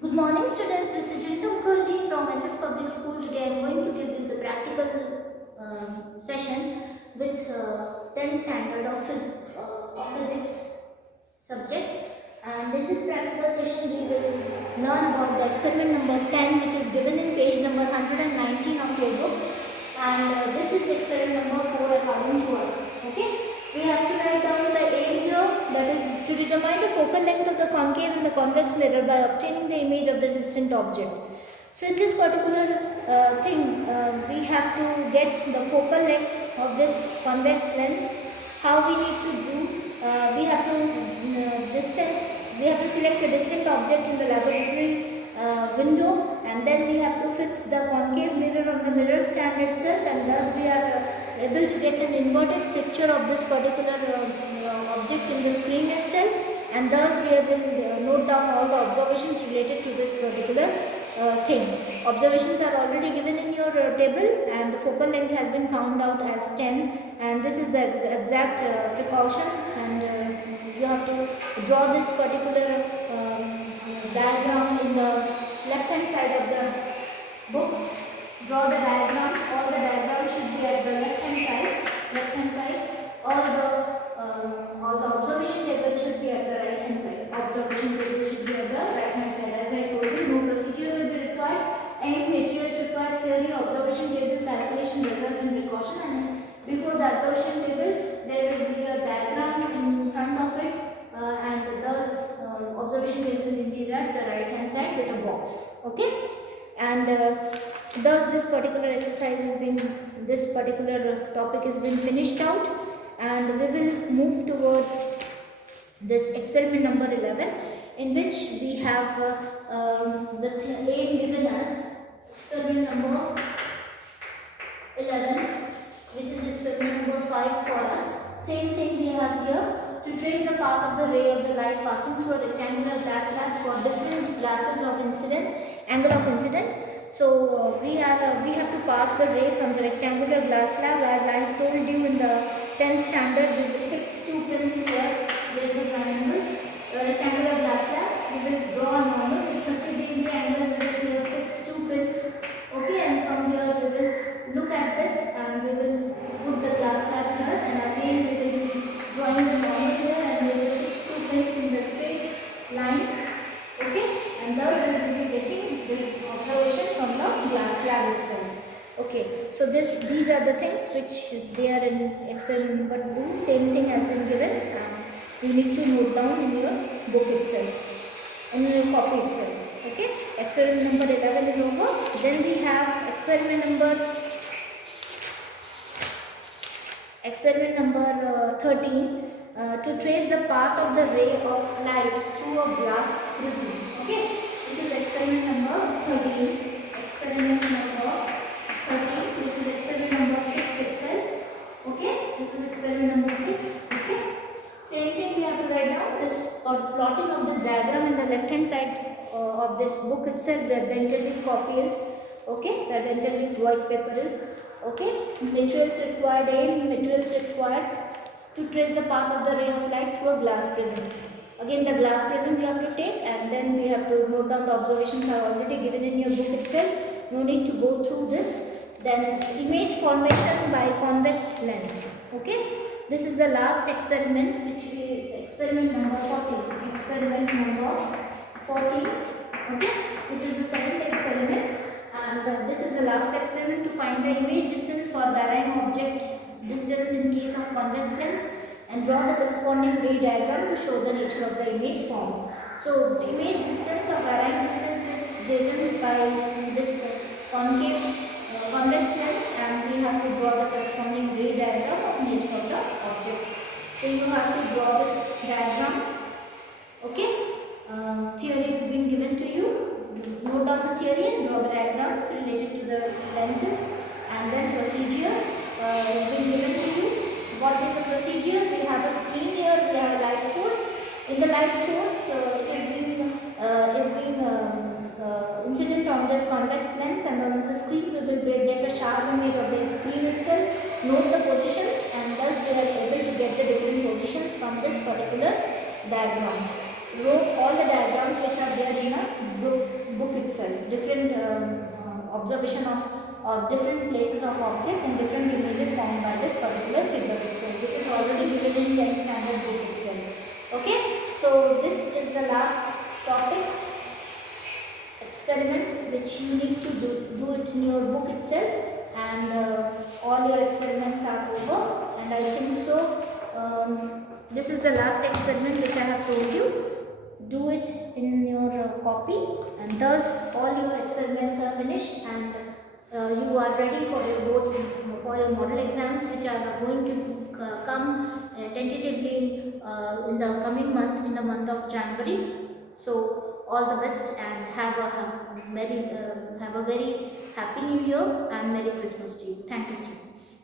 Good morning students, this is Junita Mukherjee from SS Public School. Today I am going to give you the practical session with 10th standard of physics subject, and in this practical session we will learn about the experiment number 10, which is given in page number 119 of your book, and this is experiment number 4 according to us. Okay, we have to write down the aim here, that is to determine the focal length of the concave and the convex mirror by obtaining the image of the distant object. So in this particular we have to get the focal length of this convex lens. How we need to do? We have to we have to select a distant object in the laboratory window, and then we have to fix the concave mirror on the mirror stand itself, and thus we are able to get an inverted picture of this particular object in the screen itself, and thus we will note down all the observations related to this particular thing. Observations are already given in your table, and the focal length has been found out as 10, and this is the exact precaution, and you have to draw this particular diagram in the left hand side of the book. Draw the diagrams. All the diagrams should be at the left hand side. All the observation table should be at the right hand side. Observation table should be at the right hand side. As I told you, no procedure will be required. Any materials required: theory, observation table, calculation, result, and precaution. And before the observation table, there will be a diagram in front of it, and thus observation table will be at the right hand side with a box. Okay, and thus this particular exercise has been, this particular topic has been finished out, and we will move towards this experiment number 11, in which we have the aim given as experiment number 11, which is experiment number 5 for us. Same thing we have here: to trace the path of the ray of the light passing through a rectangular glass slab for different glasses of angle of incident. So we have to pass the ray from the rectangular glass slab. As I have told you in the 10th standard, we will fix two pins here. There is a triangle, rectangular glass slab. We will draw a normal 30-degree angle. We will here fix two pins. Okay, and from here we will look at this, and we will put the glass slab here, and again we will be drawing the normal here, and we will fix two pins in the straight line. Okay, and thus we will be getting this observation from the glass slab itself. Okay, so these are the things which they are in experiment number 2. Same thing has been given, and you need to note down in your book itself, in your copy itself. Okay, experiment number 11 is over. Then we have experiment number 13, to trace the path of the ray of light through a glass prism. Okay, this is experiment number 13. Experiment number 13. This is experiment number 6 itself. Okay, this is experiment number 6. Okay, same thing we have to write down this plotting of this diagram in the left hand side of this book itself, where the interleaf copy is. Okay, where the interleaf white paper is. Okay, materials required: materials required to trace the path of the ray of light through a glass prism. Again, the glass prism you have to take, and then we have to note down the observations are already given in your book itself. No need to go through this. Then image formation by convex lens. Okay, this is the last experiment, which is experiment number 14. Experiment number 14. Okay, which is the second experiment. And this is the last experiment: to find the image distance for varying object distance in case of convex lens, and draw the corresponding ray diagram to show the nature of the image formed. So the image distance or varying distance is given by this convex lens, and we have to draw the corresponding ray diagram of nature of the object. So you have to draw this diagrams. Okay, theory is being given to you. Note down the theory and draw the diagrams related to the lenses, and then procedure is being given to you. What is the procedure? We have a screen here, we have a light source. In the light source, is being incident on this convex lens, and on the screen we will get a sharp image of the screen itself. Note the positions, and thus we are able to get the different positions from this particular diagram. wrote all the diagrams which are there in a book itself. Different observation of different places of object and different images formed by this particular figure itself, which is already given in 10th standard book itself. Okay, so this is the last topic experiment which you need to do it in your book itself, and all your experiments are over, and I think so this is the last experiment which I have told you. Do it in your copy, and thus all your experiments are finished, and you are ready for your board, for your model exams which are going to come tentatively in the coming month, in the month of January. So all the best, and have a very happy new year and Merry Christmas to you. Thank you, students.